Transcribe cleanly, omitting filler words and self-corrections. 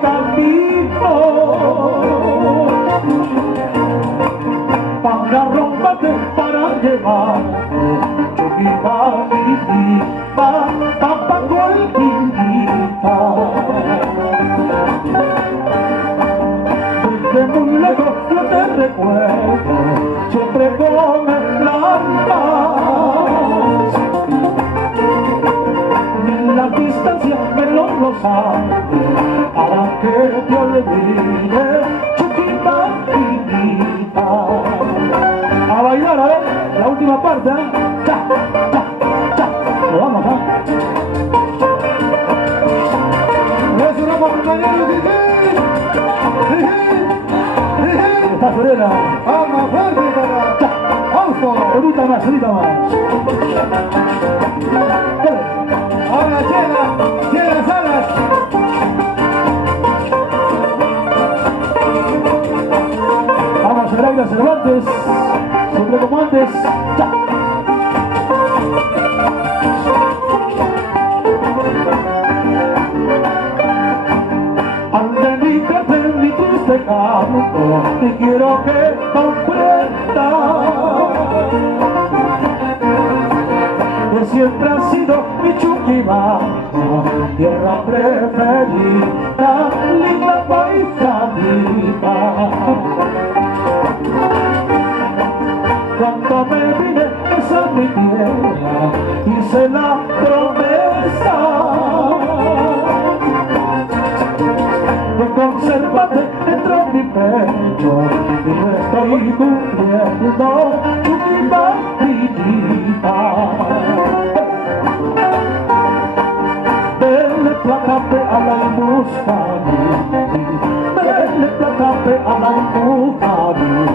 camino para romperte, para llevarte, Chuquitanita, tapando el quinita. Desde muy lejos yo te recuerdo, siempre con el alma. En la distancia me lo sabe, para que te olvide, Chuquitanita. A bailar, a ver, la última parte, ¿eh? Cha, cha, cha. Lo vamos, ¿eh? Es una compañera, está Sorela. Vamos, fuerte, para. Cha, vamos. Ahorita más, ahorita más. Ahora Chela, Chela Salas. Vamos a ver a Cervantes, siempre como antes. ¡Ya! Al dedicarte mi triste canto, te quiero que comprendas que siempre ha sido mi Chuquibamba, tierra preferida, linda paisanita. Cuando me vine, esa es mi tierra, hice la promesa de conservarte dentro de mi pecho, y lo estoy cumpliendo, Chuquibambita. Denle placate a la Imuscani, denle placate a la Imuscani.